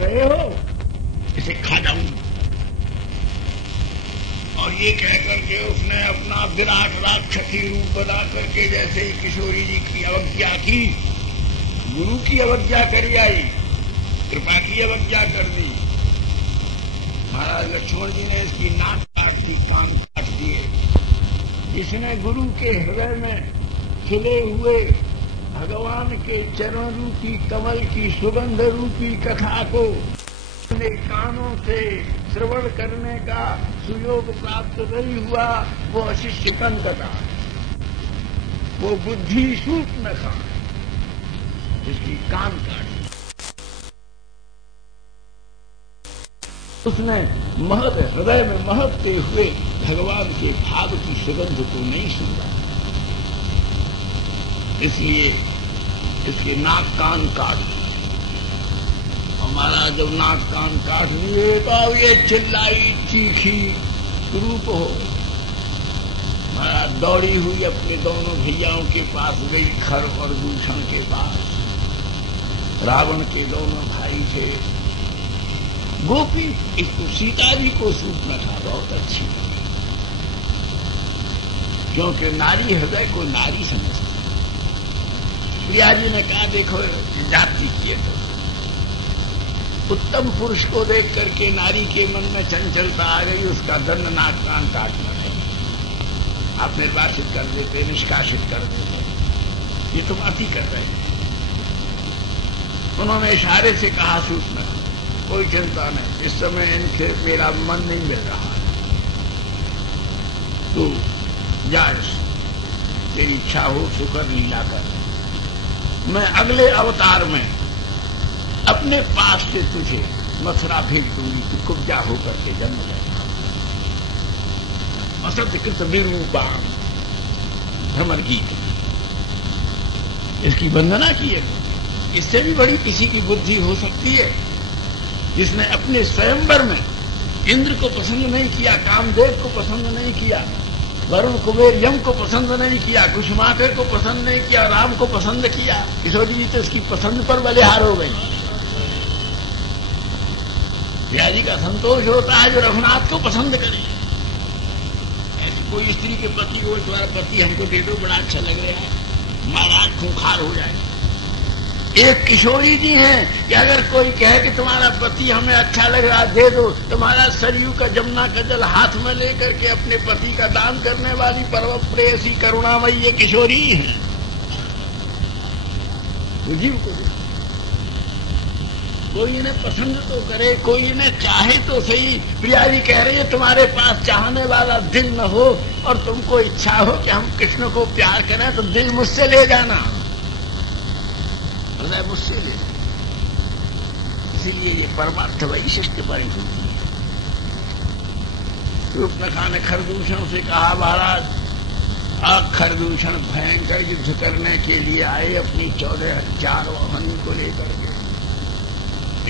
रहे हो, इसे खा जाऊंगा। और ये कह करके उसने अपना विराट राक्षसी रूप बना करके जैसे ही किशोरी जी की अवज्ञा की, गुरु की अवज्ञा करी आई, कृपा की अवज्ञा कर दी। महाराज लक्ष्मण जी ने इसकी नाक काट दी, कान काट दिए। जिसने गुरु के हृदय में खिले हुए भगवान के चरण रूपी कमल की सुगंध रूपी कथा को अपने कानों से श्रवण करने का सुयोग प्राप्त नहीं हुआ, वो अशिष्य कंकता, वो बुद्धि शूर्पणखा, जिसकी कान काट। उसने महत हृदय में महकते हुए भगवान के भाव की सुगंध को नहीं सुना, इसलिए इसके नाक कान काट दिए। हमारा जब नाक कान काट दिए तो ये चिल्लाई चीखी रूप हो। हमारा दौड़ी हुई अपने दोनों भैयाओं के पास गई, खर और दूषण के पास। रावण के दोनों भाई थे। गोपी इसको सीता जी को सूचना था बहुत अच्छी, क्योंकि नारी हृदय को नारी समझती। प्रिया जी ने कहा देखो जाति किए तो उत्तम पुरुष को देख करके नारी के मन में चंचलता आ गई, उसका दंड नाक कान काटना है। आप निर्वासित कर देते, निष्कासित कर देते, ये तुम अति कर रहे हैं। उन्होंने इशारे से कहा सूचना, कोई चिंता नहीं, इस समय इनसे मेरा मन नहीं मिल रहा है, तू जा, तेरी इच्छा हो सुकर लीला कर। मैं अगले अवतार में अपने पास से तुझे मथुरा भेज दूंगी, तू कुब्जा होकर के जन्म लेगा। असत्यकृत विरूपा भ्रमर गीत, इसकी वंदना की है। इससे भी बड़ी किसी की बुद्धि हो सकती है जिसने अपने स्वयंवर में इंद्र को पसंद नहीं किया, कामदेव को पसंद नहीं किया, वरुण कुबेर यम को पसंद नहीं किया, कुसुमाकर को पसंद नहीं किया, राम को पसंद किया। किशोरी जी तो इसकी पसंद पर बलिहार हो गई। प्रिया जी का संतोष होता है जो रघुनाथ को पसंद करे। ऐसी कोई स्त्री के पति हो, तुम्हारा पति हमको दे दो, बड़ा अच्छा लग रहा है, महाराज खूंखार हो जाए। एक किशोरी जी हैं कि अगर कोई कहे कि तुम्हारा पति हमें अच्छा लग रहा दे दो, तुम्हारा सरयू का जमुना का जल हाथ में लेकर के अपने पति का दान करने वाली परम प्रेयसी करुणामयी ये किशोरी है। जीव को कोई इन्हें पसंद तो करे, कोई इन्हें चाहे तो सही। प्रिया जी कह रही है तुम्हारे पास चाहने वाला दिल न हो और तुमको इच्छा हो कि हम कृष्ण को प्यार करें तो दिल मुझसे ले जाना, हृदय मुझसे ले। इसीलिए ये परमार्थ वैशिष्ट बड़ी होती है। शूर्पणखा ने खरदूषण से कहा महाराज अब खरदूषण भयंकर युद्ध करने के लिए आए अपनी 14,000 वाहन को लेकर के।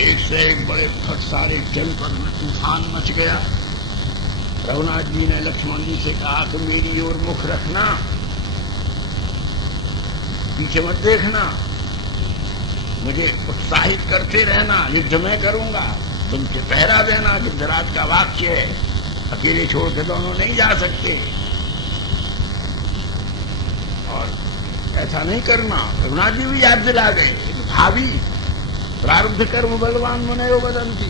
एक से एक बड़े फट सारे जनपद में तूफान मच गया। रघुनाथ जी ने लक्ष्मण जी से कहा कि मेरी ओर मुख रखना, पीछे मत देखना, मुझे उत्साहित करते रहना, युद्ध में करूंगा, तुम पहरा देना। गिद्धराज का वाक्य है, अकेले छोड़ के दोनों नहीं जा सकते और ऐसा नहीं करना। रघुनाथ जी भी याद दिला गए, भाभी प्रारब्ध कर्म बलवान मनेयो बदंती।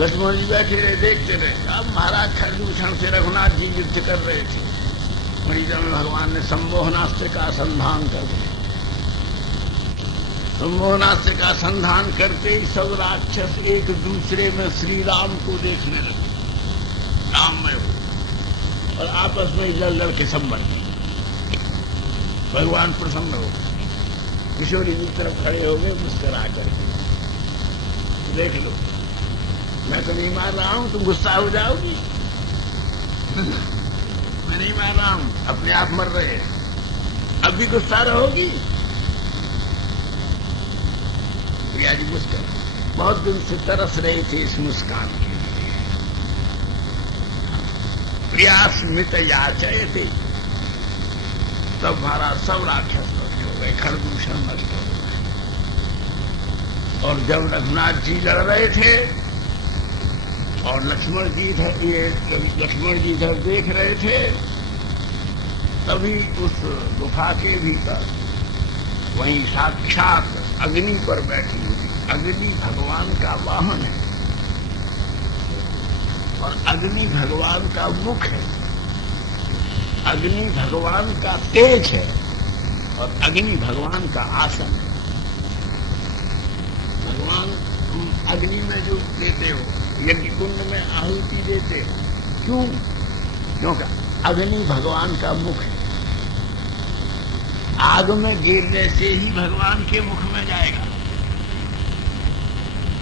लक्ष्मण जी बैठे रहे, देखते रहे। अब महाराज खरदूषण से रघुनाथ जी युद्ध कर रहे थे। मरीजा में भगवान ने सम्मोहनास्त्र का संधान कर दिया। सम्मोहनास्त्र का संधान करते ही सब राक्षस एक दूसरे में श्री राम को देखने लगे, राम में हो, और आपस में लड़ लड़ के सब मर गए। भगवान प्रसन्न हो गए, किशोरी जी तरफ खड़े हो गए मुस्कुरा करके, देख लो मैं तो नहीं मार रहा हूं, तुम गुस्सा हो जाओगी। मैं नहीं मार रहा हूं, अपने आप मर रहे हैं, अब भी गुस्सा रहोगी। प्रिया जी मुस्कुरा, बहुत दिन से तरस रहे थे इस मुस्कान के लिए। प्रियास्मित याचय थे, तब महाराज सब राक्षस नष्ट हो गए, खरदूषण नष्ट हो गए। और जब रघुनाथ जी लड़ रहे थे और लक्ष्मण जी इधर देख रहे थे, तभी उस गुफा के भीतर वहीं साक्षात अग्नि पर बैठी हुई, अग्नि भगवान का वाहन है और अग्नि भगवान का मुख है, अग्नि भगवान का तेज है और अग्नि भगवान का आसन है। भगवान अग्नि में जो देते हो, यज्ञ कुंड में आहुति देते हो, क्यों? क्योंकि अग्नि भगवान का मुख है। आग में गिरने से ही भगवान के मुख में जाएगा,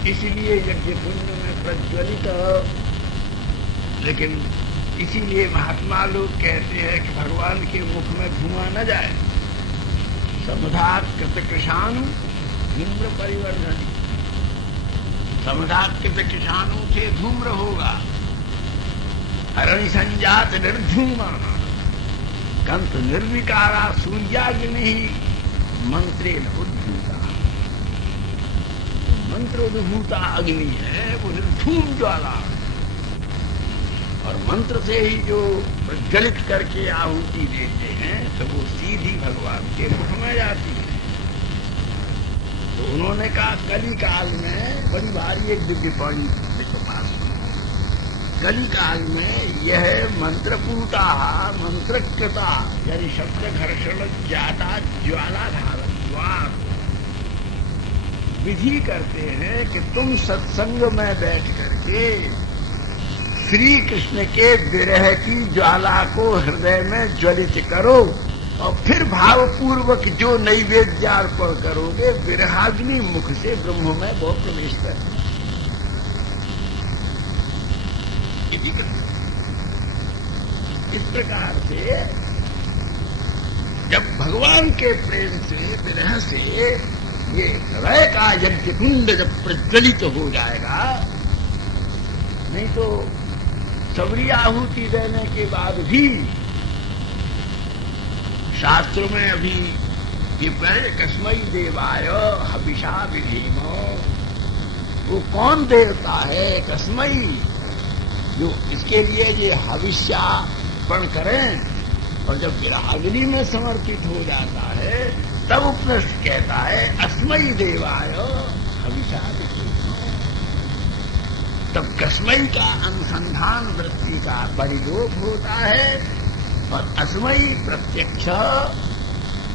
इसलिए यज्ञ कुंड में प्रज्वलित। लेकिन इसीलिए महात्मा लोग कहते हैं कि भगवान के मुख में धुआं न जाए। समुधात कृतकृशाणु धूम्र परिवर्धन, समुधात कृतकृशाणु से धूम्र होगा। हरणि संजात निर्धूमान कंत निर्विकारा सूर्याग्नि मंत्रेण उद्भूता। मंत्र उद्भूता अग्नि है, वो निर्धूम ज्वाला, और मंत्र से ही जो प्रज्वलित करके आहुति देते हैं तो वो सीधी भगवान के मुख में जाती है। तो उन्होंने कहा कली काल में बड़ी भारी एक दिव्य पानी के पास, कली काल में यह मंत्रपूता मंत्रकृता यानी शब्द घर्षण ज्यादा ज्वालाधार द्वार विधि करते हैं कि तुम सत्संग में बैठ करके श्री कृष्ण के विरह की ज्वाला को हृदय में ज्वलित करो और फिर भावपूर्वक जो नैवेद्यार्पण करोगे विरहाग्नि मुख से ब्रह्म में वो प्रवेश कर। इस प्रकार से जब भगवान के प्रेम से विरह से ये हृदय का यज्ञ कुंड जब प्रज्वलित हो जाएगा, नहीं तो सबरी आहुति देने के बाद भी शास्त्र में अभी ये पहले कस्मई देवाय हविषा विधीम, वो कौन देवता है कस्मई जो इसके लिए ये हविष्यार्पण करें। और जब अग्नि में समर्पित हो जाता है तब उपनिषद कहता है अस्मयी देवाय हविषा विधीम। तब कस्मई का अनुसंधान वृत्ति का परिलोप होता है और अस्मयी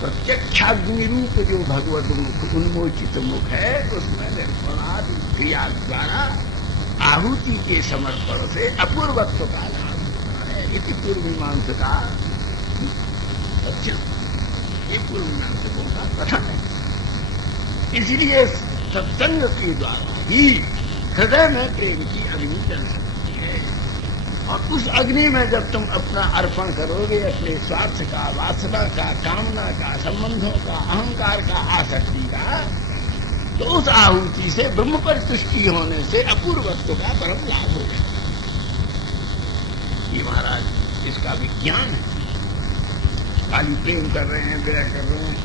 प्रत्यक्षाग्नि रूप जो भगवत मुख उन्मोचित मुख है उसमें निर्गुणादि क्रिया द्वारा आहुति के समर्पण से अपूर्वत्व का लाभ होता है। इति पूर्व मीमांसका सत्य, ये पूर्व मीमांसकों का कथन है। इसलिए सत्संग के द्वारा ही हृदय में प्रेम की अग्नि जल सकती है और उस अग्नि में जब तुम अपना अर्पण करोगे अपने स्वार्थ का, वासना का, कामना का, संबंधों का, अहंकार का, आसक्ति का, तो उस आहुति से ब्रह्म पर तुष्टि होने से अपूर्वत्व का परम लाभ होगा। ये महाराज इसका विज्ञान है। खाली प्रेम कर रहे हैं, विरह कर रहे हैं,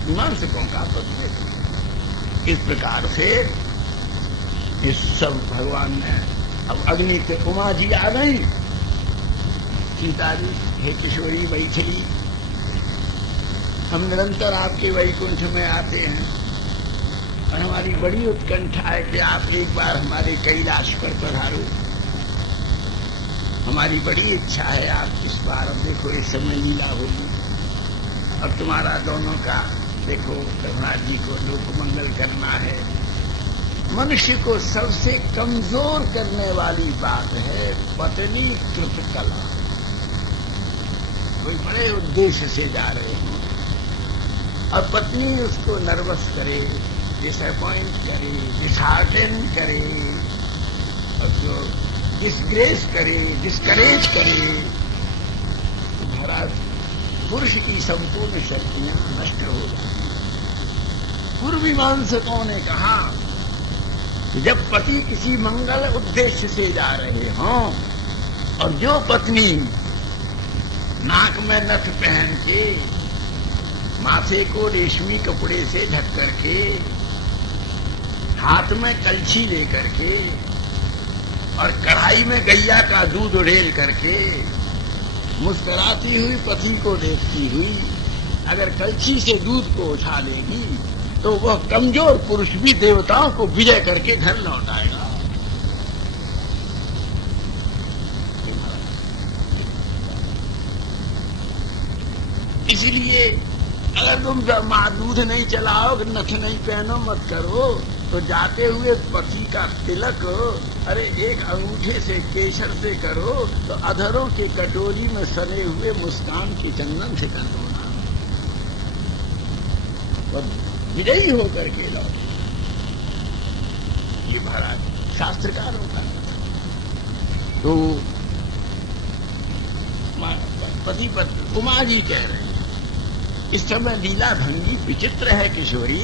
मीमांसकों का पद। इस प्रकार से इस सब भगवान ने अब अग्नि से उमा जी आ गई, सीता जी हे किशोरी मैथिली, हम निरंतर आपके वैकुंठ में आते हैं और हमारी बड़ी उत्कंठा है कि आप एक बार हमारे कैलाश पर पधारो। हमारी बड़ी इच्छा है आप इस बार, अब देखो इस समय लीला होगी और तुम्हारा दोनों का देखो रघुनाथ जी को लोक मंगल करना है। मनुष्य को सबसे कमजोर करने वाली बात है पत्नी कृत कला। कोई बड़े उद्देश्य से जा रहे हैं और पत्नी उसको नर्वस करे, डिसअपॉइंट करे, डिसहार्टन करे और जो डिसग्रेस करे, डिस्करेज करे, महाराज पुरुष की संपूर्ण शक्तियां नष्ट हो जाती हैं। पूर्व मीमांसकों ने कहा कि जब पति किसी मंगल उद्देश्य से जा रहे हों और जो पत्नी नाक में नथ पहन के, माथे को रेशमी कपड़े से ढक करके, हाथ में कलछी लेकर के और कढ़ाई में गैया का दूध उड़ेल करके मुस्कुराती हुई पति को देखती हुई अगर कलछी से दूध को उठा लेगी तो वह कमजोर पुरुष भी देवताओं को विजय करके घर लौट आएगा। इसलिए अगर तुम दूध नहीं चलाओ, नथ नहीं पहनो, मत करो, तो जाते हुए पति का तिलक अरे एक अंगूठे से केसर से करो, तो अधरों के कटोरी में सने हुए मुस्कान के चंदन से कर दो ना, और विजयी होकर के लौट। ये महाराज शास्त्रकारों का तो पति पत्नी उमा जी कह रहे हैं इस समय लीला भंगी विचित्र है किशोरी,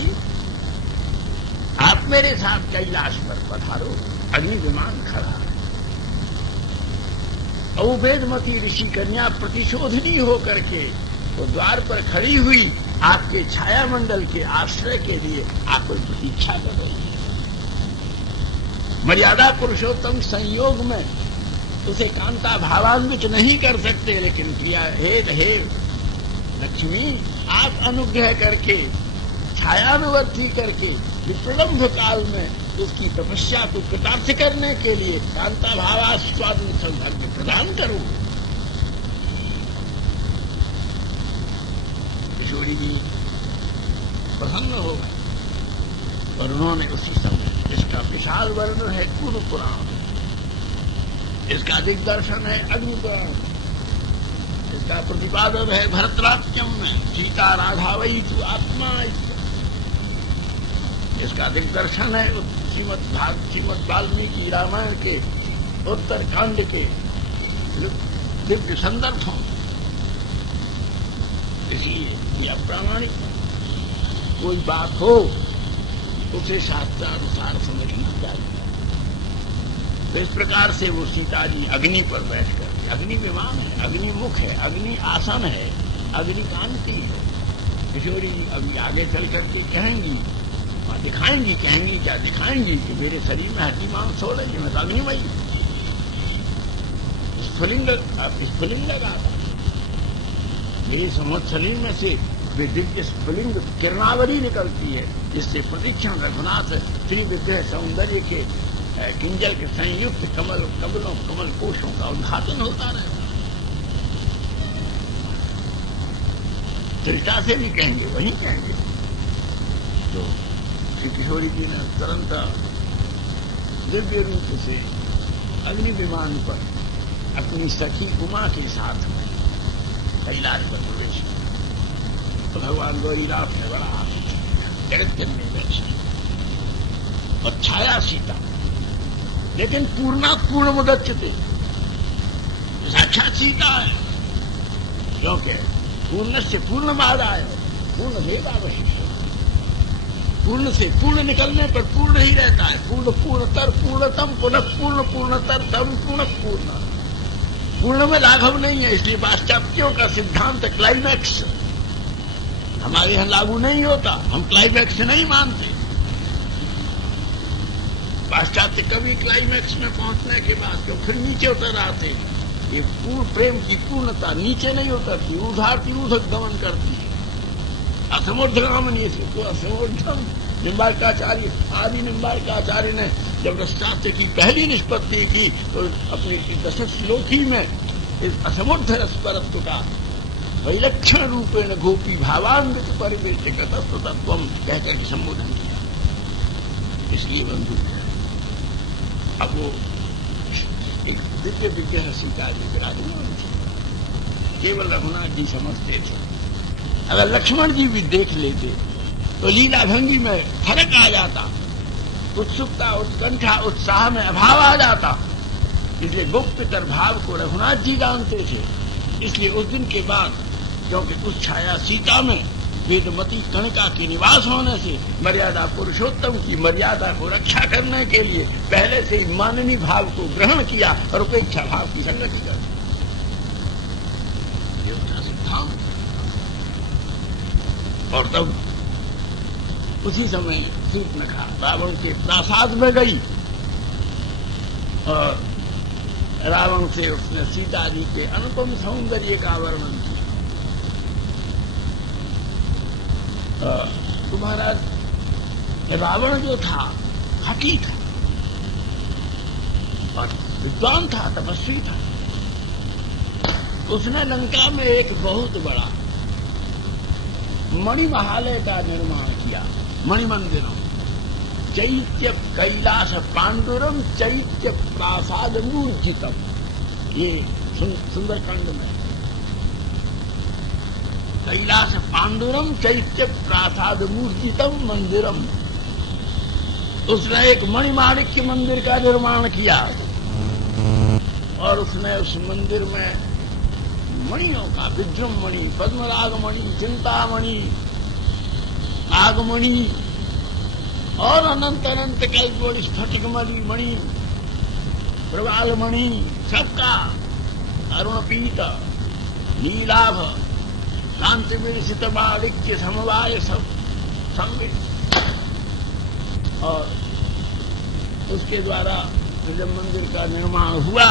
आप मेरे साथ कैलाश पर पधारो, अग्नि विमान खड़ा है। औवेदमती ऋषि कन्या प्रतिशोधनी होकर के वो द्वार पर खड़ी हुई आपके छाया मंडल के आश्रय के लिए आपको प्रतीक्षा कर रही है। मर्यादा पुरुषोत्तम संयोग में उसे कांता भावान्वित नहीं कर सकते, लेकिन प्रिया हे लक्ष्मी, आप अनुग्रह करके छायानुवर्ती करके विप्रलंभ काल में उसकी तपस्या को कृतार्थ करने के लिए कांता भावास्वादन सौभाग्य प्रदान करो। किशोरी जी प्रसन्न हो गए और उन्होंने उसी समय, इसका विशाल वर्णन है कुरु पुराण, इसका दिग्दर्शन है अग्नि पुराण, इसका प्रतिपादन है भरतनाट्यम में सीता राधा वही तू आत्मा, इसका दिग्दर्शन है श्रीमद् वाल्मीकि रामायण के उत्तरकांड के दिव्य संदर्भों। इसलिए यह प्रामाणिक कोई बात हो उसे शास्त्रानुसार समझना चाहिए। तो इस प्रकार से वो सीता जी अग्नि पर बैठकर, अग्नि विमान है, अग्नि मुख है, अग्नि आसन है, अग्नि कांति है। किशोरी जी अभी आगे चल करके कहेंगी और दिखाएंगी, कहेंगी क्या दिखाएंगी कि मेरे शरीर में हड्डी मांस हो रही है, मैं तो अग्निमयी स्फुलिंग लगा मेरे समस्त शरीर में से वे दिव्य स्फुलिंग किरणावली निकलती है, जिससे प्रतीक्षण रघुनाथ श्री विग्रह सौंदर्य के किंजल के संयुक्त कमल कोशों का उद्घाटन होता रहता। दृष्टा से भी कहेंगे, वही कहेंगे। तो श्री किशोरी जी ने तुरंत दिव्य रूप से अग्नि विमान पर अपनी सखी उमा के साथ में कैलाश पर प्रवेश किया। तो भगवान गौरीनाथ ने बड़ा जगत करने बैठे और छाया सीता, लेकिन पूर्ण मुदच्यते, साक्षात सीता है, क्योंकि पूर्ण से पूर्णमादाय पूर्णमेवावशिष्यते, पूर्ण से पूर्ण निकलने पर पूर्ण ही रहता है। पूर्णतर पूर्णतम पुनः पूर्णतर तम पूर्ण। पूर्ण में लाघव नहीं है, इसलिए पाश्चात्यों का सिद्धांत क्लाइमैक्स हमारे यहां लागू नहीं होता, हम क्लाइमैक्स नहीं मानते। पाश्चात्य कभी क्लाइमैक्स में पहुंचने के बाद क्यों फिर नीचे उतर आते हैं। ये पूर्ण प्रेम की पूर्णता नीचे नहीं उतरती, ऊर्ध्वाधर गमन करती है। असमूर्धगामनी से असमूर्धम निम्बार्काचार्य आदि निम्बार्काचार्य ने जब रसशास्त्र की पहली निष्पत्ति की तो अपनी 10 श्लोकी में इस असमूर्ध रसपरत्व का वैलक्षण रूपेण गोपी भावान्वित परिवेष्टिगत तत्व कहकर के संबोधन किया। इसलिए बंधु अब वो एक दिव्य विग्रह सीता जी विराजमान थी, केवल रघुनाथ जी समझते थे। अगर लक्ष्मण जी भी देख लेते तो लीलाभंगी में फर्क आ जाता, उत्सुकता उत्कंठा उत्साह में अभाव आ जाता। इसलिए गुप्ततर भाव को रघुनाथ जी जानते थे। इसलिए उस दिन के बाद, क्योंकि उस छाया सीता में वेदमती कणिका के निवास होने से मर्यादा पुरुषोत्तम की मर्यादा को रक्षा करने के लिए पहले से ही माननीय भाव को ग्रहण किया और उपेक्षा भाव की संगति कर सिद्धांत। और तब उसी समय सूर्पनखा रावण के प्रासाद में गई और रावण से उसने सीता जी के अनुपम सौंदर्य का वर्णन किया। तो महाराज रावण जो था हठी था और विद्वान था, तपस्वी था। उसने लंका में एक बहुत बड़ा मणिमहालय का निर्माण किया, मणिमंदिरम, चैत्य कैलाश पांडुरम चैत्य प्रासाद मूर्जितम। ये सुंदरकांड में कैलाश पांडुरम चैत्य प्रासाद मूर्जितम मंदिरम। उसने एक मणिमाणिक्य मंदिर का निर्माण किया और उसने उस मंदिर में मणियों का, विद्रुम मणि, पद्मराग मणि, चिंतामणि, आगमणि और अनंत अनंत कल्पवृक्ष स्फटिकमणि मणि, प्रवाल मणि, सबका अरुणपीत, नीलाभ, कांति विरसित माणिक्य समवाय सब सम्मिलित। और उसके द्वारा जब मंदिर का निर्माण हुआ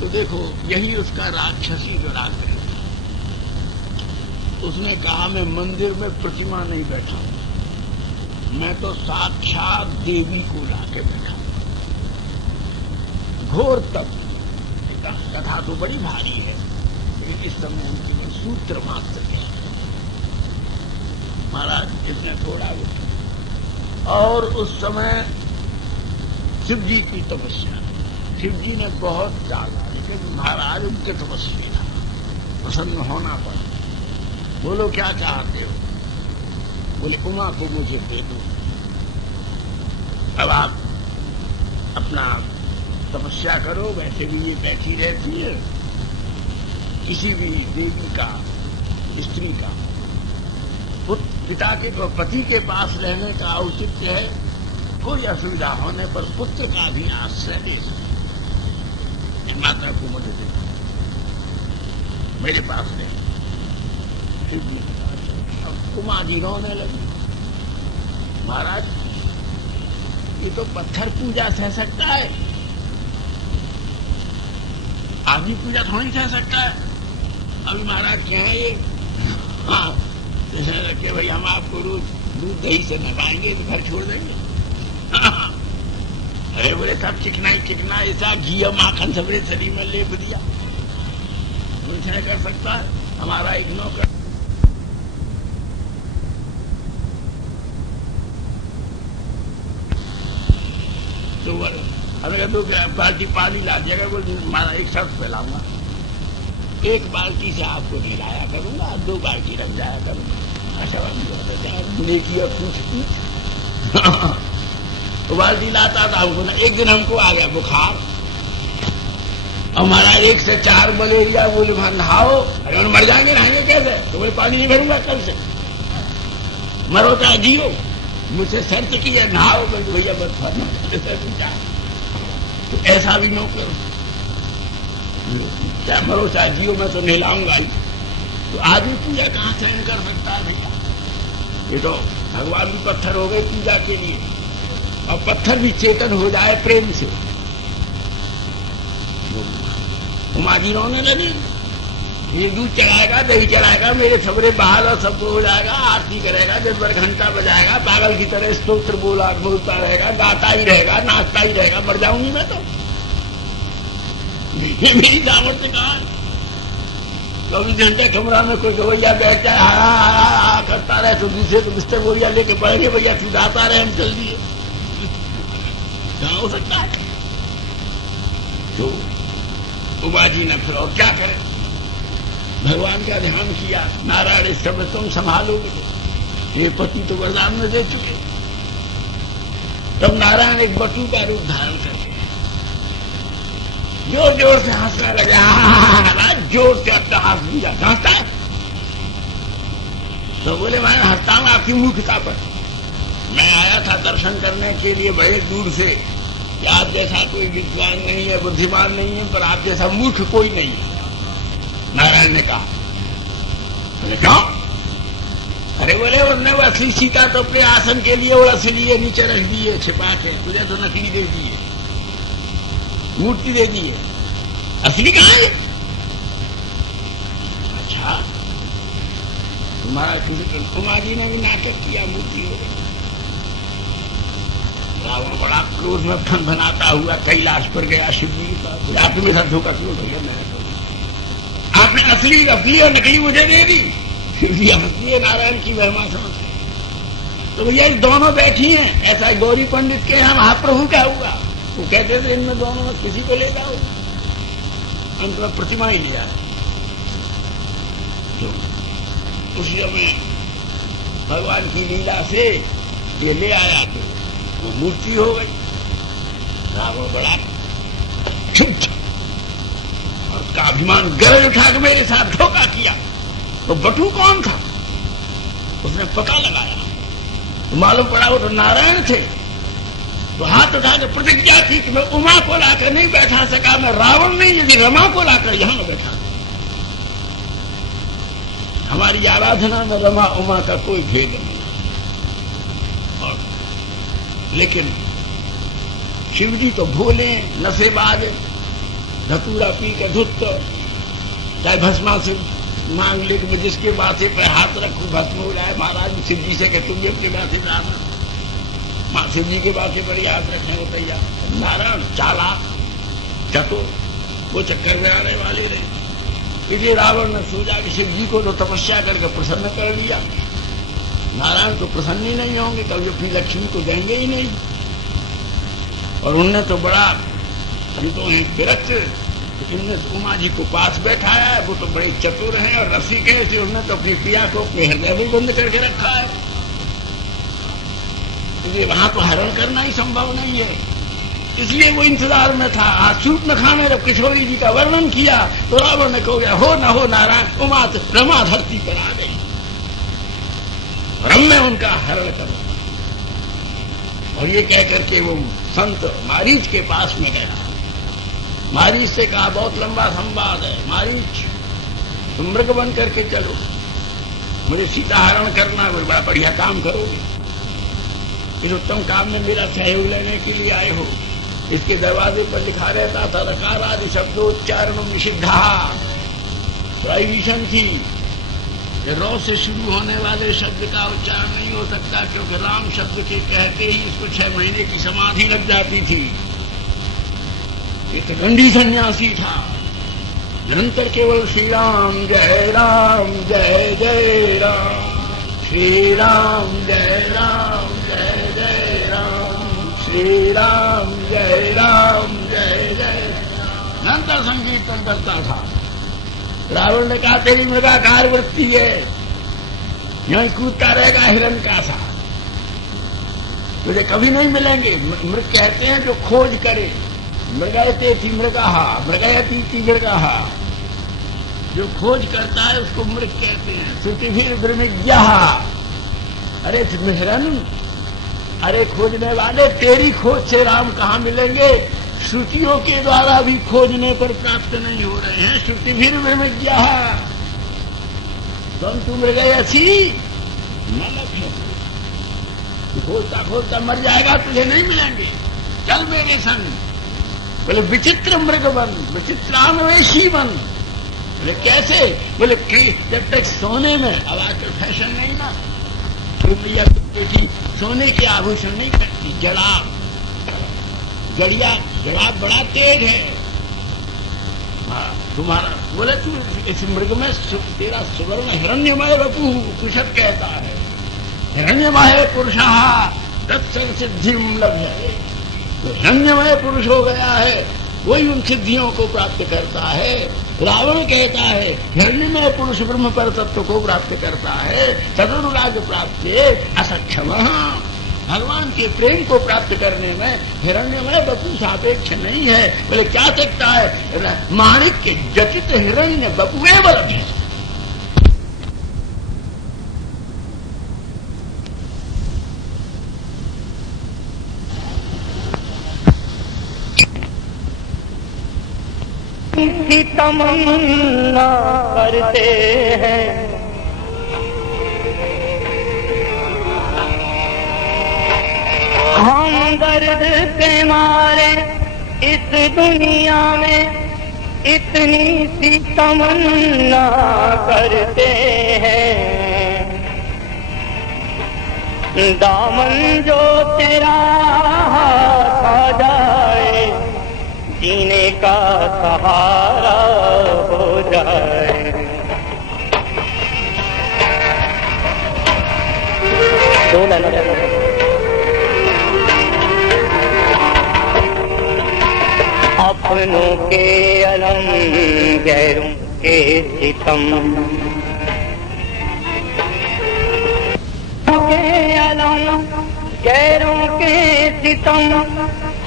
तो देखो यही उसका राक्षसी दुराग्रह। उसने कहा मैं मंदिर में प्रतिमा नहीं बैठा हूं, मैं तो साक्षात देवी को लाके बैठा हूं। घोर तप। कथा तो बड़ी भारी है, इस समय हम केवल सूत्र मात्र के महाराज इसने थोड़ा और उस समय शिव जी की तपस्या, शिव जी ने बहुत जागा, लेकिन महाराज उनके तपस्वी था, प्रसन्न होना पड़ा। बोलो क्या चाहते हो? बोले उमा को मुझे दे दो। अब आप अपना तपस्या करो, वैसे भी ये बैठी रहती है। किसी भी देवी का, स्त्री का पिता के पति के पास रहने का औचित्य है। कोई असुविधा होने पर पुत्र का भी आश्रय दे सकते। माता को मदद दे, मेरे पास रहे। अब उमा जी रोने लगी। महाराज ये तो पत्थर पूजा सह सकता है, आदमी पूजा थोड़ी सह सकता है। अभी महाराज क्या है ये? हाँ कि भाई हम आपको रोज दूध दही से नहवाएंगे तो घर छोड़ देंगे। अरे बोले सब चिकना ही चिकना, ऐसा घी माखन सबरे शरीर में लेप दिया, कुछ नहीं कर सकता है। हमारा एक नौकर तो हमें दो बाल्टी पानी ला दिया, बोले हमारा एक शर्त फैलाऊंगा, एक बाल्टी से आपको नहलाया करूंगा, 2 बाल्टी रख जाया करूंगा। अच्छा नेकी और पूछती तो बाल्टी लाता था हमको ना। एक दिन हमको आ गया बुखार और महाराज 1 से 4 मलेरिया। बोले वहां नहाओ। अरे मर जाएंगे, नहाएंगे कैसे? तो बोले पानी नहीं भरूंगा कल से, मरो चाहे जियो। मुझसे शर्त की है नहाओ। मैं तो भैया बस पूछा तो ऐसा भी न करो, चाहे मरो चाहे जियो, मैं तो नहलाऊंगा ही। तो आदमी पूजा कहां सहन कर सकता है भैया? ये तो भगवान भी पत्थर हो गए पूजा के लिए, और पत्थर भी चेतन हो जाए प्रेम से। उमा जी रोने लगे। ये दूध चढ़ाएगा, दही चढ़ाएगा, मेरे सबरे बहाल और सब हो जाएगा, आरती करेगा, 10 बार घंटा बजाएगा, पागल की तरह स्तोत्र बोलता रहेगा, गाता ही रहेगा, नाचता ही रहेगा। मर जाऊंगी मैं तो। ये मेरी सामर्थ्य कहाँ है? 24 घंटे कमरा में कोई गवैया बैठ जाए, हा करता रहे, तो दूसरे तो बिस्तर गवैया लेके पड़ेंगे, भैया सुधारता रहे, हम चल दिए। कहाँ हो सकता है? तो उमा जी ने फिर और क्या करें, भगवान का ध्यान किया। नारायण इस समय तुम संभालोगे, ये पति तो वरदान में दे चुके। तब नारायण एक बटू का रूप धारण करके जोर जोर से हंसने लगे। जोर से अपना हंस दिया। हंसता है तो बोले मैं हंसता हूं आपकी मूर्खता पर। मैं आया था दर्शन करने के लिए बड़े दूर से, कि आप जैसा कोई विद्वान नहीं है, बुद्धिमान नहीं है, पर आप जैसा मूर्ख कोई नहीं है। नारायण ने कहा। बोले क्यों? अरे बोले उन्होंने वह असली सीता तो अपने आसन के लिए और असली है नीचे रख दिए छिपा के, तुझे तो नकली दे दिए, मूर्ति दे दी है, असली कहाँ है? अच्छा, तुम्हारा किसी उमा जी ने भी नाटक किया, मूर्ति हो गई। रावण बड़ा क्रोध में भनभनाता हुआ कैलाश पर गया शिव जी के पास। आपके मेरे साथ धोखा क्यों भैया? मैं आपने असली और नकली मुझे दे दी, असली नारायण की महिमा समझ। तो भैया ये दोनों बैठी हैं, ऐसा गौरी पंडित के यहाँ महाप्रभु क्या हुआ? वो कहते थे इनमें दोनों में किसी को ले जाओ, अंत में प्रतिमा ही लिया। तो उस समय भगवान की लीला से ये ले आया तो वो मूर्ति हो गई। रावण बड़ा चुप और का अभिमान गरज उठा के मेरे साथ धोखा किया। तो बटू कौन था? उसने पता लगाया तो मालूम पड़ा वो तो नारायण थे। तो हाथ उठा के प्रतिज्ञा की कि मैं उमा को लाकर नहीं बैठा सका, मैं रावण नहीं, यदि रमा को लाकर यहां न बैठा। हमारी आराधना में रमा उमा का कोई भेद नहीं। और लेकिन शिव जी तो भोले, नशेबाज, धतूरा पी के धुत, चाहे भस्मा से मांग ले कि जिसके माथे पे हाथ रखू भस्म हो जाए। महाराज शिव जी से कि तुम भी अपने माथे पे हाथ, माँ शिव जी के माथे पर ही हाथ रखने को तैयार। नारायण चालाक चतुर, वो चक्कर में आने वाले रहे। इसलिए रावण ने सोचा कि शिव जी को तो तपस्या करके प्रसन्न कर लिया, नारायण तो प्रसन्न ही नहीं होंगे, कभी अपनी लक्ष्मी को देंगे ही नहीं। और उनने तो बड़ा तो विरक्त, इनने उमा जी को पास बैठाया है, वो तो बड़े चतुर हैं और रसिक है, इसलिए उन्होंने तो अपनी प्रिया को अपने हृदय में बंद करके रखा है। इसलिए वहां तो हरण करना ही संभव नहीं है, इसलिए वो इंतजार में था। आज सूप न खाने जब किशोरी जी का वर्णन किया तो रावण ने कह गया हो न हो नारायण, उमा रमा धरती पर आ गई, रम में उनका हरण कर। और ये कहकर के वो संत मारीच के पास में गया। मारीच से कहा बहुत लंबा संवाद है, मारीच तुम मृग बन करके चलो, मुझे सीता हरण करना है, बड़ा बढ़िया काम करोगे, इस उत्तम काम में मेरा सहयोग लेने के लिए आए हो। इसके दरवाजे पर लिखा रहता था रकारादि शब्दोच्चारण निषिद्धा, प्रोहिबिशन थी। रौ से शुरू होने वाले शब्द का उच्चारण नहीं हो सकता, क्योंकि राम शब्द के कहते ही इसको 6 महीने की समाधि लग जाती थी। एक दंडी सन्यासी था, निरंतर केवल श्री राम जय राम जय जय राम, श्री राम जय राम जय जय राम, श्री राम जय राम जय जय, निरंतर संकीर्तन करता था। रावण ने कहा तेरी मृगाकार वृत्ति है, यहीं कूदता रहेगा हिरण का सा, तुझे कभी नहीं मिलेंगे। मृग कहते हैं जो खोज करे, मृगयते थी मृगाहा, मृगयती थी मृगाहा, जो खोज करता है उसको मृग कहते हैं। श्रुतिभिर ब्रह्मज्ञा, अरे हिरण, अरे खोजने वाले तेरी खोज से राम कहाँ मिलेंगे, श्रुतियों के द्वारा भी खोजने पर प्राप्त नहीं हो रहे हैं। श्रुति भी ब्रह्मज्ञा, तुम मृगयसी न लक्ष्य, खोजता खोजता मर जाएगा, तुझे नहीं मिलेंगे, चल मेरे संग। बोले विचित्र मृग बन, विचित्रान्वेषी बन। बोले कैसे? बोले जब तक सोने में, अब आजकल फैशन नहीं ना, भैया बेटी सोने के आभूषण नहीं करती, जलाब जड़ाब बड़ा तेज है। तुम्हारा बोले तू इस मृग में तेरा सुवर्ण हिरण्यमय वपु, कुशत कहता है हिरण्यमय पुरुषः तत्संसिद्धिं लभ्यते, तो हिरण्यमय पुरुष हो गया है, वही उन सिद्धियों को प्राप्त करता है। रावण कहता है हिरण्यमय पुरुष ब्रह्म पर तत्व को प्राप्त करता है, तदनुराग प्राप्त असक्षम, भगवान के प्रेम को प्राप्त करने में हिरण्यमय वपु सापेक्ष नहीं है। बोले क्या सकता है, माणिक के जटित हिरण्य वपुए बलभ है। की तमन्ना करते हैं दर्द के मारे इस दुनिया में इतनी सी तमन्ना करते हैं, दामन जो तेरा हाथ आ जाए जीने का सहारा हो जाए। अपनों के अलम गैरों के सितम, गैरों के सितम,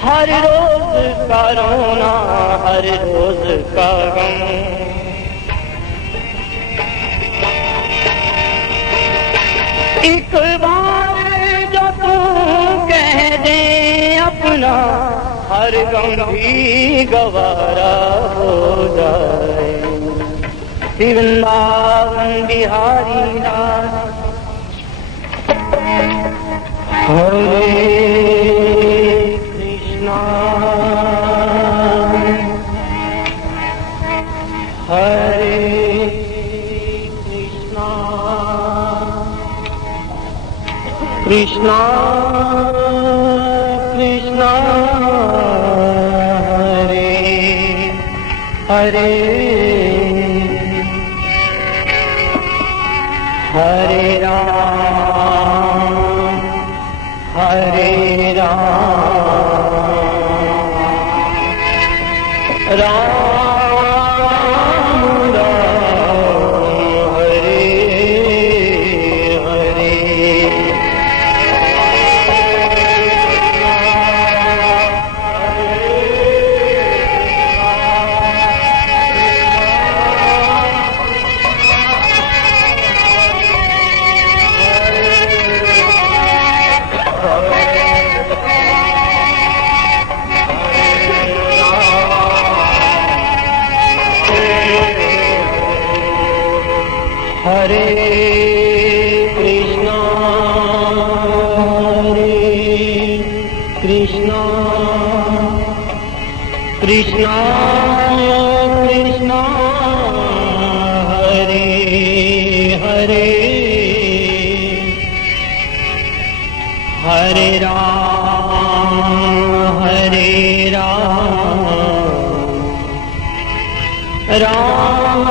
हर रोज का रोना हर रोज का गम। एक बार जो तू कह दे अपना हर गम भी गवारा हो जाए। वृंदावन बिहारी लाल हरे कृष्णा हरे कृष्णा कृष्णा कृष्णा हरे हरे हरे राम हरे राम राम राम हरे हरे। हरे कृष्णा कृष्णा कृष्णा कृष्णा हरे हरे हरे राम राम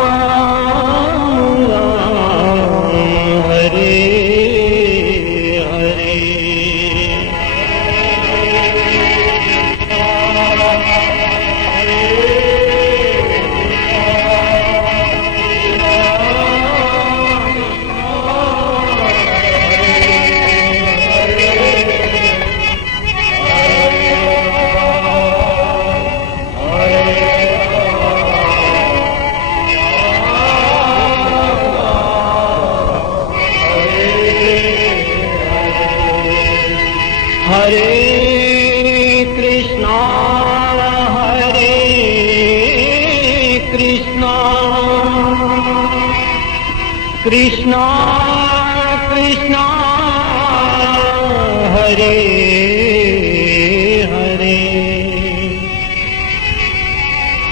हरे कृष्णा कृष्णा कृष्णा हरे हरे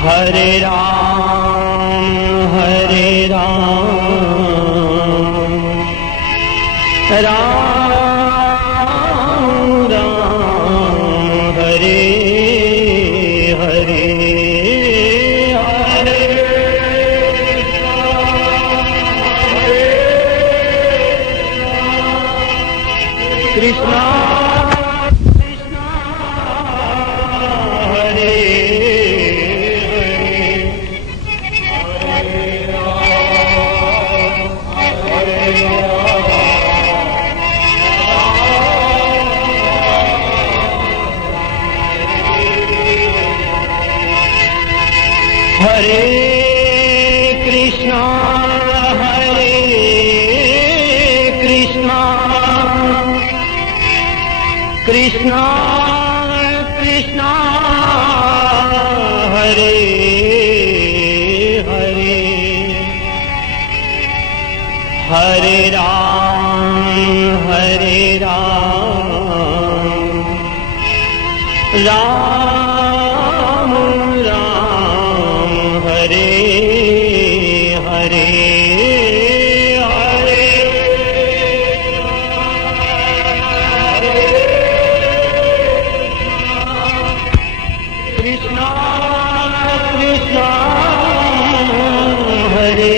हरे राम राम राम हरे हरे हरे कृष्णा कृष्णा हरे हरे कृष्णा कृष्णा कृष्णा हरे हरे हरे राम राम राम हरे हरे हरे कृष्णा कृष्णा हरे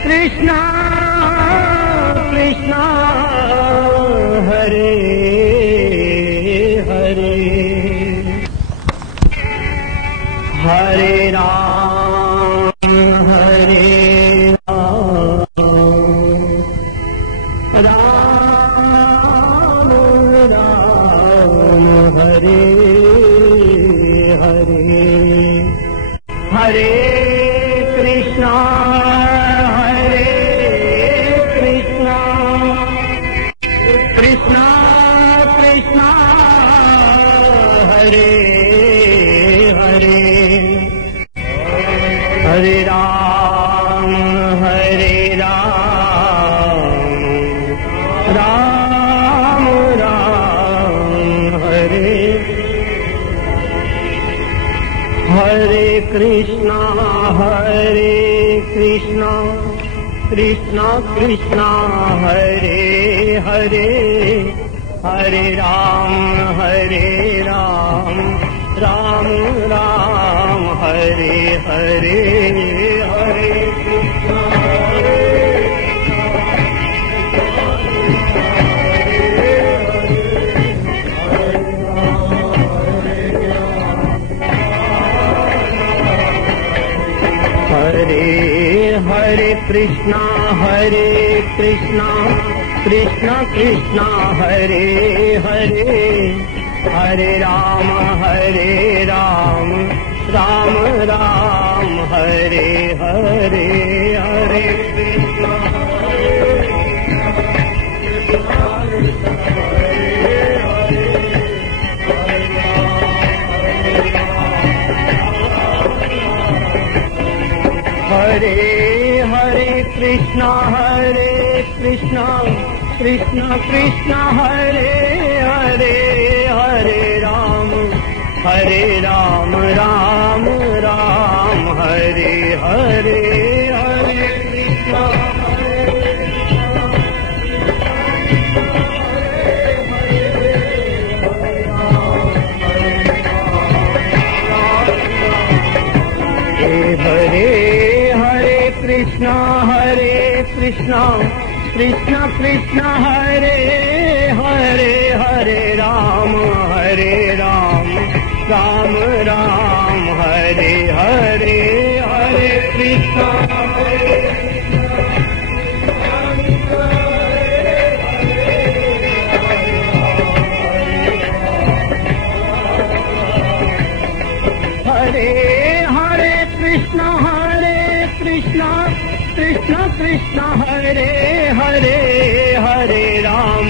कृष्णा कृष्णा हरे हरे हरे राम राम राम हरे हरे हरे कृष्णा कृष्णा कृष्णा हरे हरे हरे राम राम राम हरे हरे कृष्णा कृष्णा कृष्णा हरे हरे हरे राम राम राम हरे हरे हरे कृष्णा हरे हरे कृष्णा कृष्णा कृष्णा हरे हरे हरे राम राम राम हरे हरे हरे कृष्णा हरे हरे कृष्णा कृष्णा कृष्णा हरे हरे हरे राम राम राम हरे हरे हरे कृष्णा हरे हरे कृष्णा कृष्णा हरे हरे हरे राम राम राम हरे हरे हरे कृष्णा हरे हरे कृष्णा कृष्णा हरे हरे हरे राम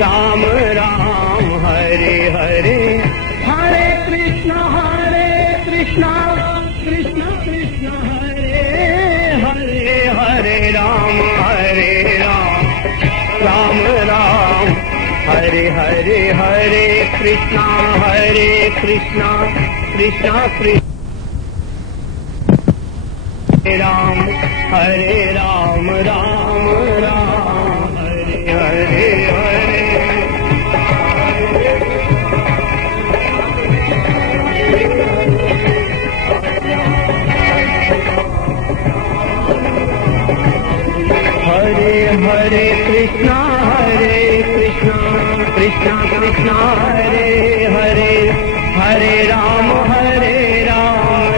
राम राम हरे हरे हरे कृष्णा कृष्णा हरे हरे हरे राम राम राम हरे हरे हरे कृष्णा कृष्णा राम हरे राम राम हरे हरे हरे हरे हरे कृष्णा कृष्णा हरे हरे हरे राम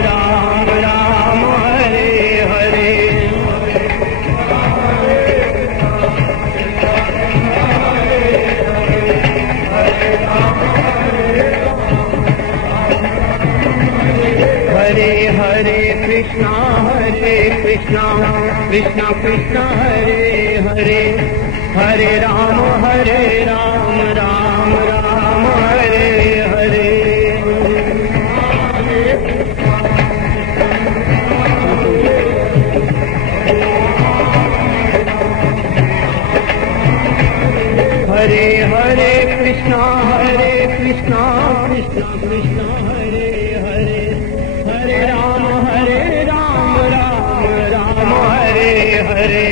राम राम हरे हरे कृष्ण कृष्ण हरे हरे, हरे राम राम राम हरे हरे। हरे हरे कृष्णा कृष्णा कृष्णा हरे हरे, हरे राम राम राम हरे हरे।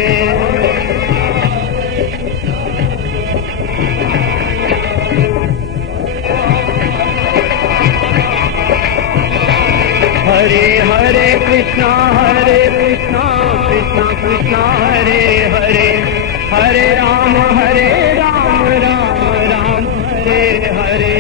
हरे हरे कृष्णा कृष्णा कृष्णा हरे हरे, हरे राम राम राम हरे हरे।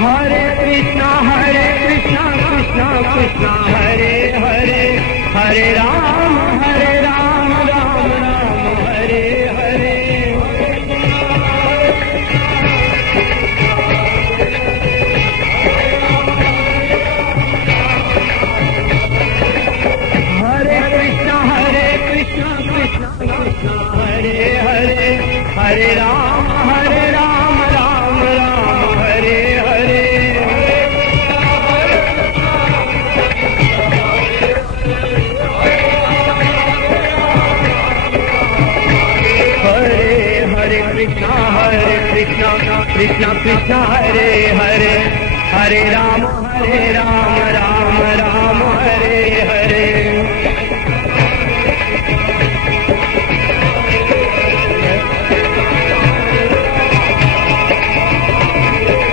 हरे कृष्णा कृष्णा हरे कृष्णा कृष्णा कृष्णा हरे हरे, हरे राम राम राम हरे हरे। हरे कृष्णा कृष्णा कृष्णा हरे हरे, हरे राम राम हरे हरे। हरे कृष्णा कृष्णा कृष्णा हरे हरे, हरे राम राम हरे हरे।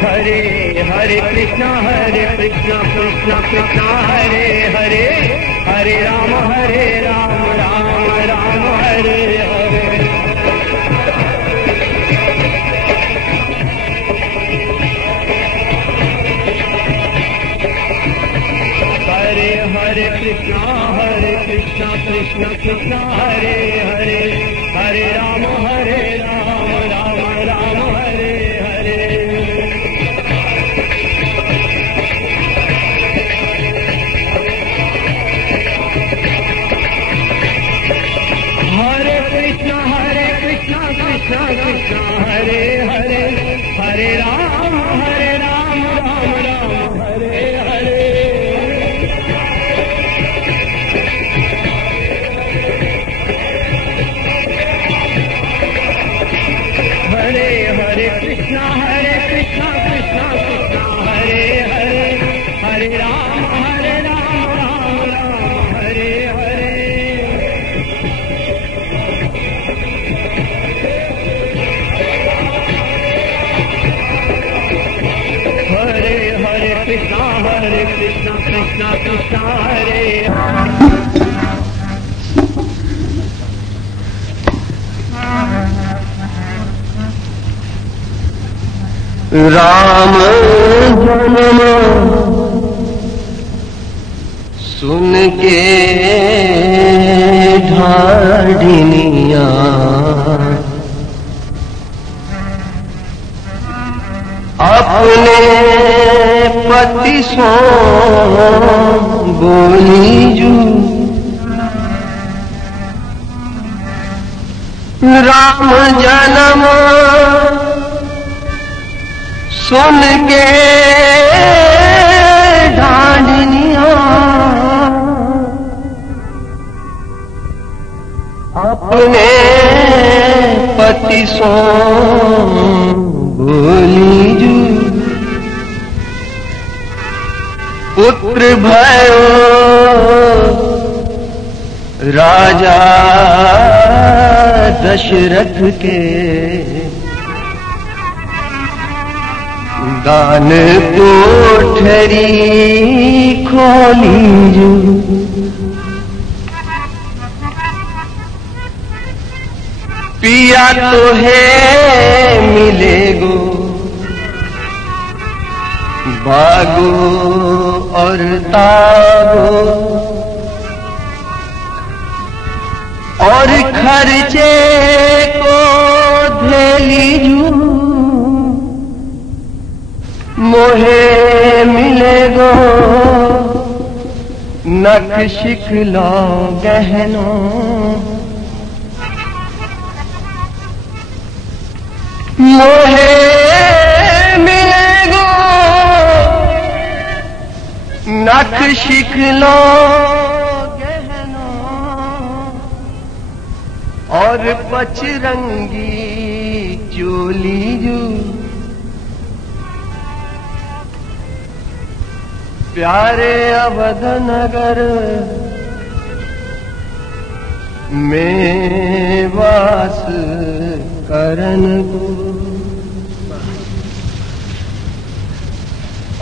हरे हरे कृष्णा कृष्णा कृष्णा हरे हरे, हरे राम राम हरे हरे। हरे कृष्णा कृष्णा हरे हरे, हरे राम राम हरे हरे। हरे कृष्णा कृष्णा कृष्णा हरे हरे, हरे राम राम हरे हरे। हरे हरे कृष्णा कृष्णा हरे हरे, हरे राम राम हरे हरे। हरे हरे कृष्णा कृष्णा हरे राम जन्म सुन के ढाढ़िनिया, अपने पति सो बोली जू। राम जन्म सुन के ढाढ़िनिया, अपने पति सो बोली जू। पुत्र भयो राजा दशरथ के, दान कोठरी खोली जू। पिया तो है मिलेगो बागो और तागो, और खर्चे को धेली जू। मोहे मिलेगो नख शिखलो गहनो, मोहे मिलेगो नख शिखलो गहनो और पचरंगी चोली जू, प्यारे अवध नगर में वास करन को,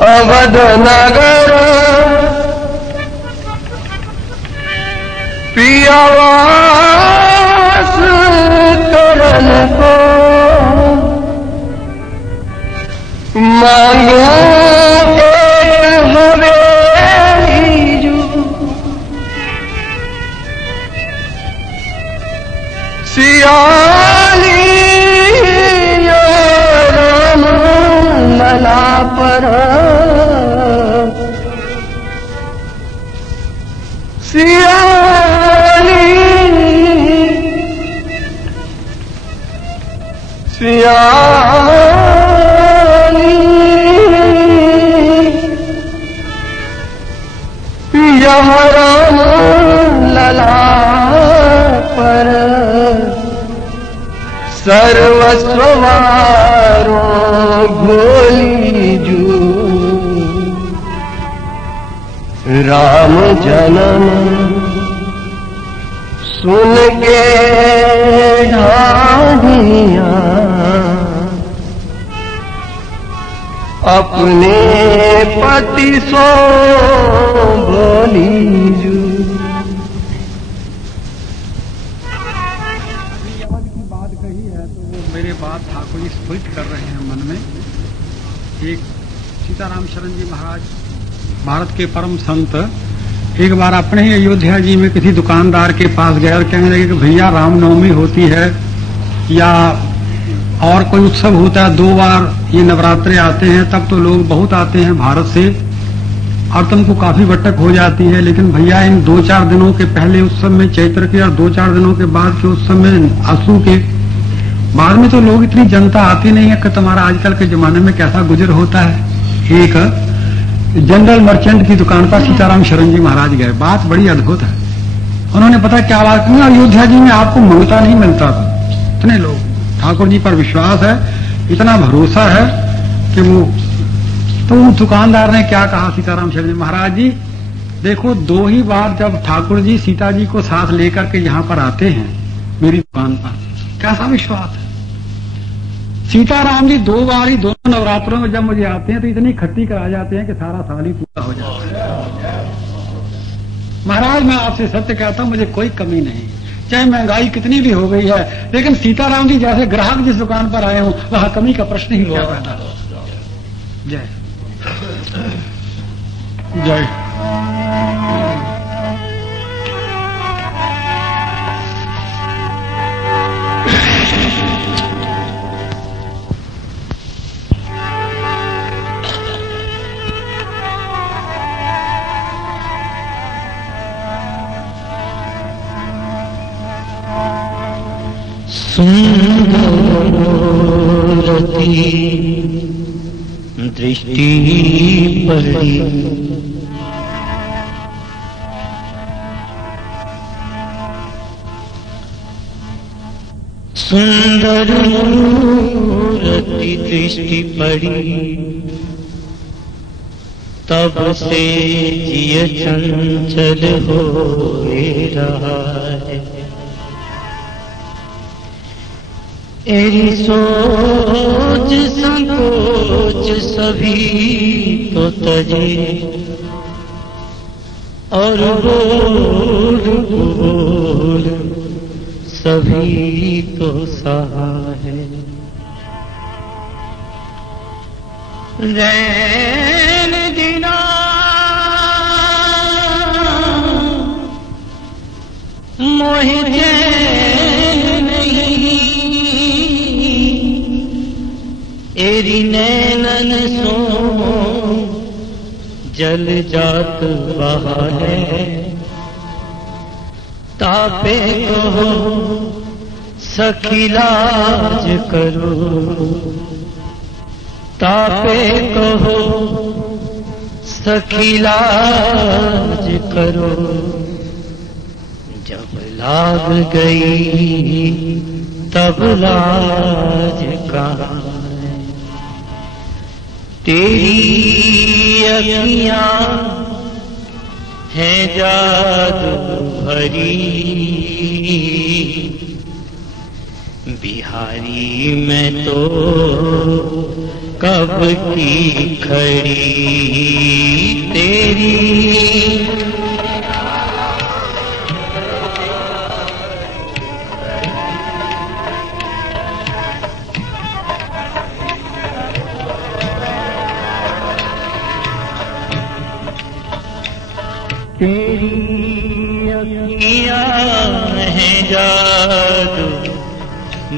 अवध नगर पिया वास करन को, मांगो सियाली राम लला पर, सियाली सियाली यह राम लला पर सर्वस्ववारों घोली जू, राम जन्म सुन के ढाढ़ियाँ अपने पति सो बोली जू। मेरे बात ठाकुर जी स्फुरित कर रहे हैं मन में। एक सीताराम शरण जी महाराज भारत के परम संत एक बार अपने ही अयोध्या जी में किसी दुकानदार के पास गए और कहने लगे कि भैया रामनवमी होती है या और कोई उत्सव होता है, 2 बार ये नवरात्रे आते हैं, तब तो लोग बहुत आते हैं भारत से और तुमको काफी बटक हो जाती है, लेकिन भैया इन 2-4 दिनों के पहले उत्सव में चैत्र के और 2-4 दिनों के बाद के उत्सव में आंसू के बाद में तो लोग इतनी जनता आती नहीं है कि तुम्हारा आजकल के जमाने में कैसा गुजर होता है। एक जनरल मर्चेंट की दुकान पर सीताराम शरण जी महाराज गए, बात बड़ी अद्भुत है। उन्होंने पता क्या बात की, अयोध्या जी में आपको मंगता नहीं मिलता था, इतने लोग ठाकुर जी पर विश्वास है, इतना भरोसा है कि वो तो उस दुकानदार ने क्या कहा सीताराम शरण जी महाराज जी, देखो 2 ही बार जब ठाकुर जी सीता जी को साथ लेकर के यहाँ पर आते हैं मेरी दुकान पर, कैसा विश्वास है। सीताराम जी 2 बार ही दोनों नवरात्रों में जब मुझे आते हैं तो इतनी खट्टी करा जाते हैं कि सारा साल ही पूरा हो जाता है। महाराज मैं आपसे सत्य कहता हूं, मुझे कोई कमी नहीं, चाहे महंगाई कितनी भी हो गई है, लेकिन सीताराम जी जैसे ग्राहक जिस दुकान पर आए हों वहां कमी का प्रश्न ही हुआ पैदा। जय जय। सुंदरती दृष्टि पड़ी, सुंदर मूरति दृष्टि पड़ी, तब से जिय चंचल हो रहा है। एरी सोच संकोच सभी तो तजे, और बोल बोल सभी तो सहा है। रैन दिना मोहि चैन नहीं, एरी नैनन सो जल जात बहाने तापे कहो सखी लाज करो, तापे कहो सखी लाज करो। जब लाग गई तब लाज कहाँ है, तेरी अखियां हैं जादू भरी, बिहारी मैं तो कब की खड़ी तेरी। तेरी अखियां हैं जादू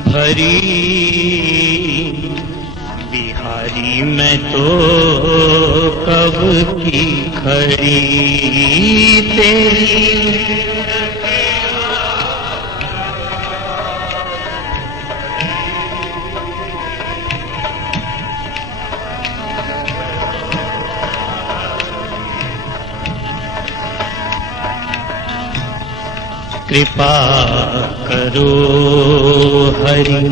भरी, बिहारी मैं तो कब की खड़ी तेरी। कृपा करो हरि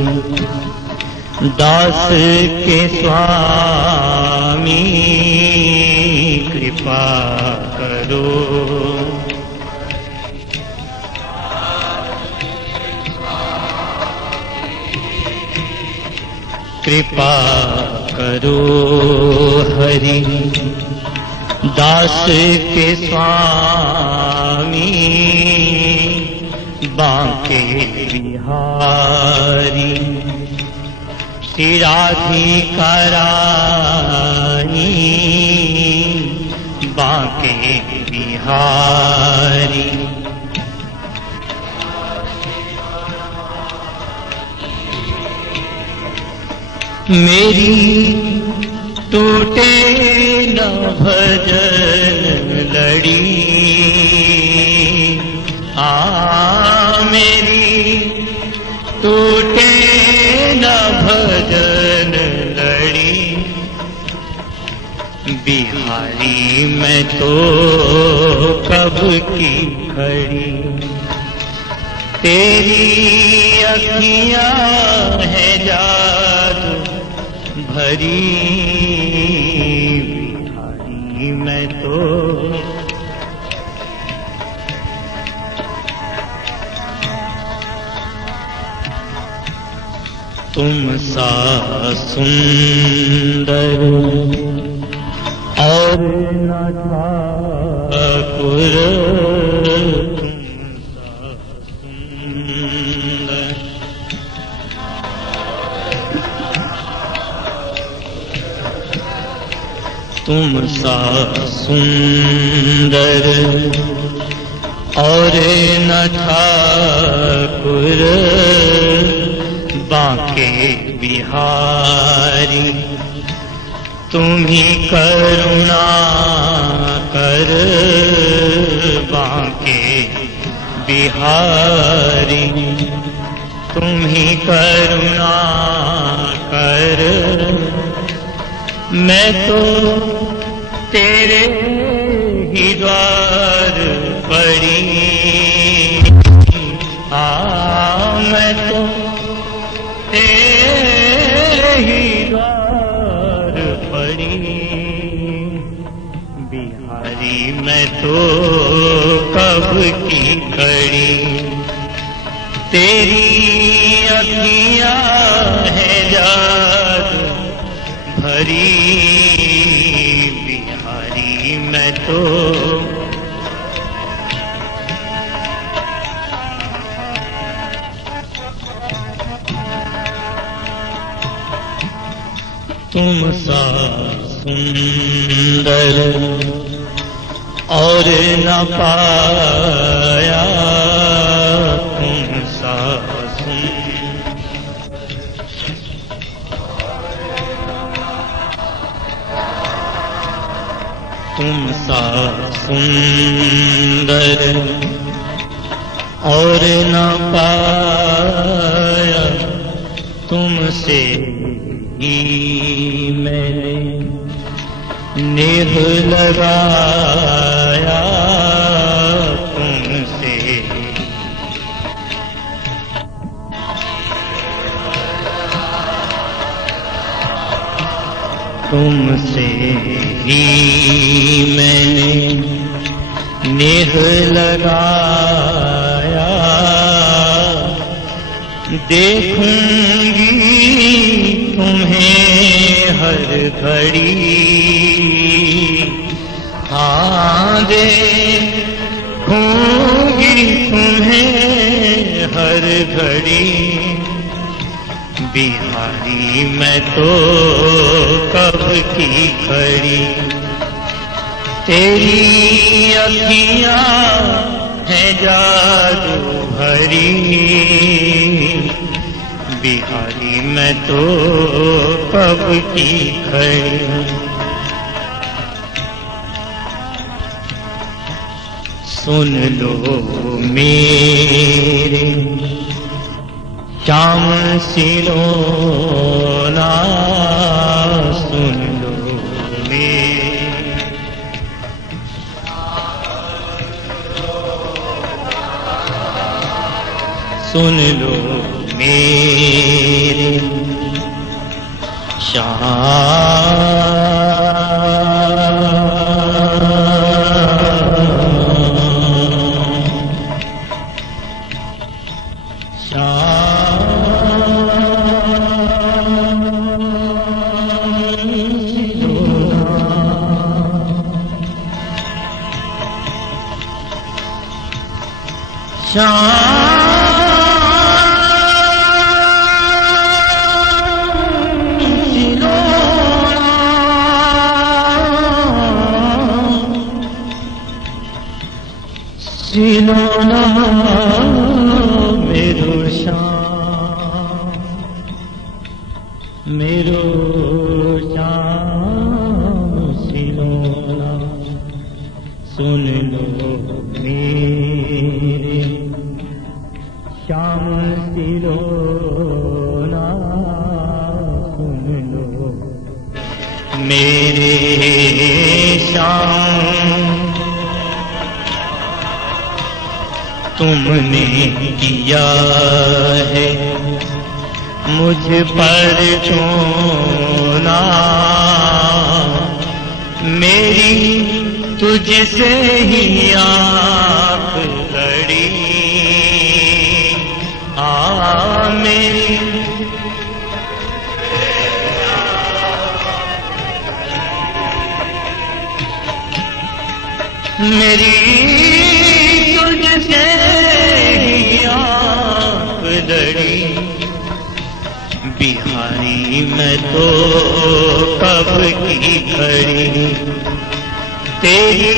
दास के स्वामी, कृपा करो कृपा करो हरि दास के स्वामी, बांके बिहारी श्री राधिका रानी, बांके बिहारी। मेरी टूटे न भजन लड़ी, मेरी टूटे न भजन लड़ी, बिहारी मैं तो कब की खड़ी। तेरी अखियां हैं जादू भरी, बिहारी मैं तो तुम सा सुंदर और न ठाकुर, तुम सा सुंदर तुम सा सुंदर और न ठाकुर, बांके बिहारी तुम ही करुणा कर, बांके बिहारी तुम ही करुणा कर। मैं तो तेरे ही द्वार पड़ी, मैं तो तेरे ही द्वार पड़ी, बिहारी मैं तो कब की खड़ी। तेरी अखियां हैं जादू भरी, बिहारी मैं तो तुम सा सुंदर और न पाया, तुम सा तुम सा सुंदर और न पाया, तुमसे ही मैंने नेह लगाया, तुमसे तुमसे ही मैंने नेह लगाया, देखूंगी तुम्हें हर घड़ी, हाँ देखूंगी तुम्हें हर घड़ी। बिहारी मैं तो कब की खड़ी, तेरी अखियां हैं जादू भरी। बिहारी मैं तो कब की खड़ी, सुन लो मेरे श्याम सिलोना, सुन लो सुन लो मेरे सिलोना मेरो श्याम, मेरो श्याम सिलोना, सुन लो मेरे श्याम सिलोना, सुन लो मेरे श्याम। तुमने किया है मुझ पर चोना, मेरी तुझसे ही आँख लड़ी, मेरी मेरी तुझसे लड़ी। बिहारी मैं तो कब की खड़ी, तेरी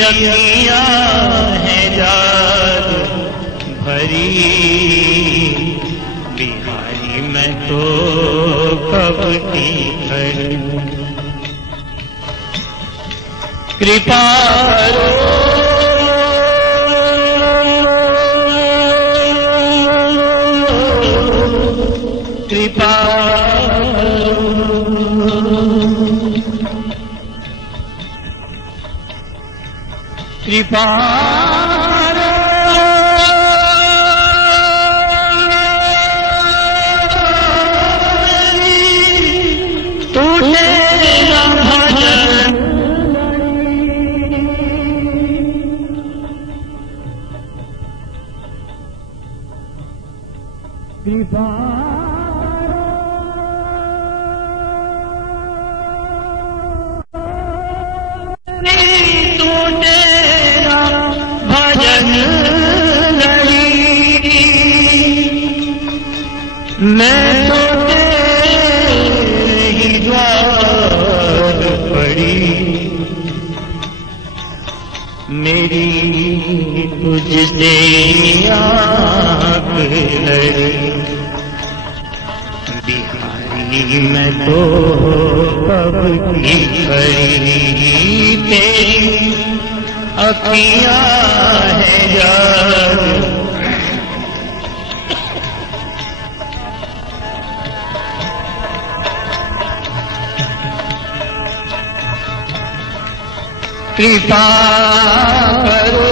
अखियां हैं जादू भरी। बिहारी मैं तो कब की खड़ी, कृपा करो कृपा कृपा तूने कृपा मैं तो तेरे ही द्वार पड़ी, मेरी तुझसे आँख लड़ी। बिहारी मैं तो कब की खड़ी तेरी अखियाँ है यार। कृपा करो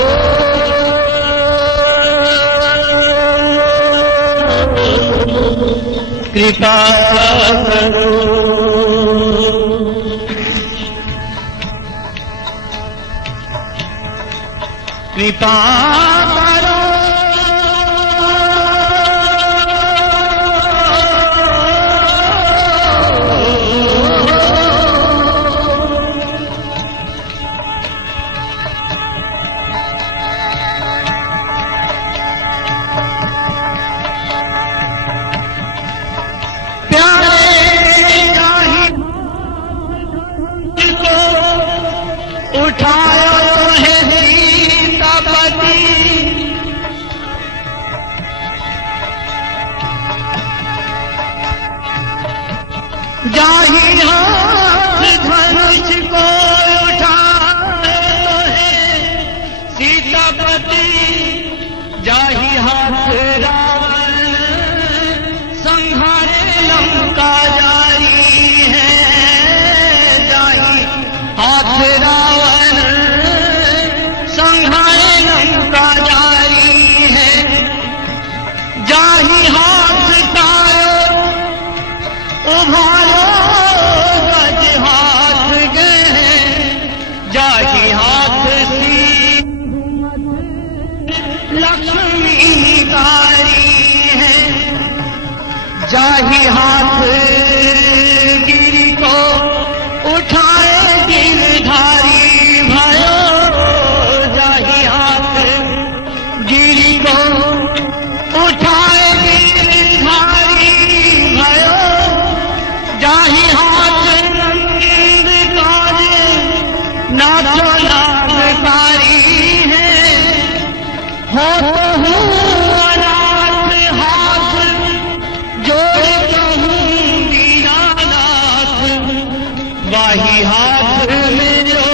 कृपा करो कृपा करो जाहि हाथ धनुष को उठाए है सीतापति, जाहि हाथ रावण संहारे लंका जारी है, जाहि हाथ रावण संहारे लंका जारी है, जाहि हाथ तारो उभारो गज हाथ गए, जाहि हाथ सी लक्ष्मी कारी है, जाहि हाथ गिरी को उठाए गिरधारी भयो, जाहि हाथ गिरी को उठाए गिरधारी भयो, जाहि हाथ नंद काजे नाचो नागकारी है, हो तो हूँ अनाथ हाथ जोड़ कहूँ दीनानाथ, वाही हाथ मेरो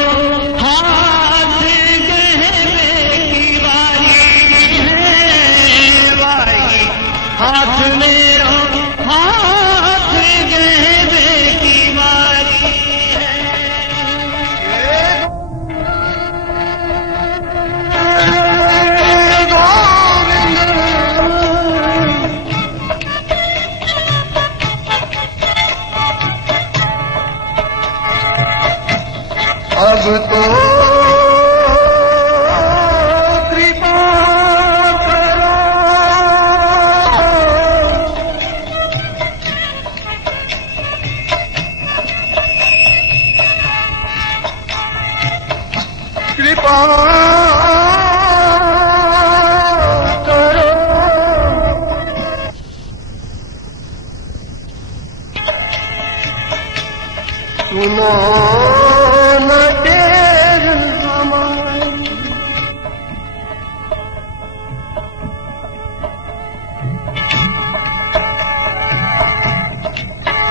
हाथ गहरे की बारी है, वाही हाथ मेरो हाथ गहरे की बारी है। अब तो कृपा करो, कृपा करो, सुनो न ढेर हमारी,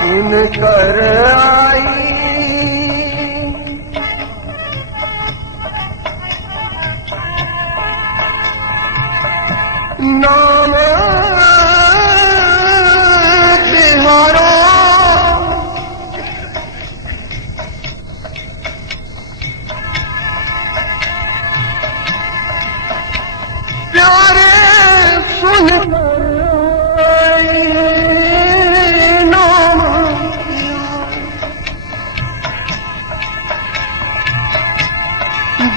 सुन कर आई नाम तिहारो, प्यारे सुन नाम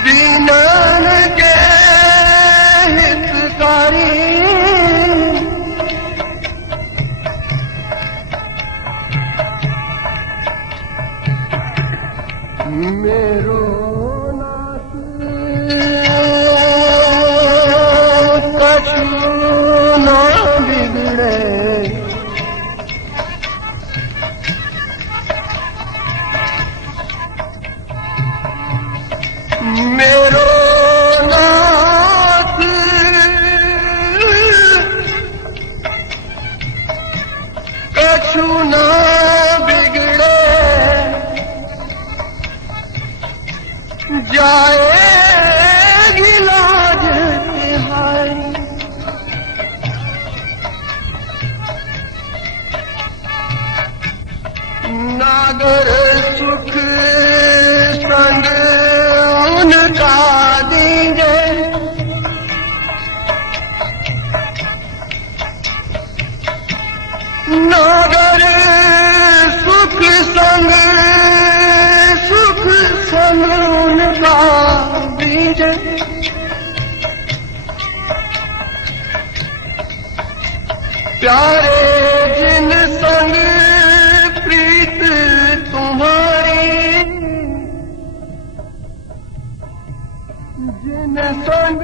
दीनन के हितकारी, मेरो नाथ कछु न के प्यारे जिन संग प्रीत तुम्हारी, जिन संग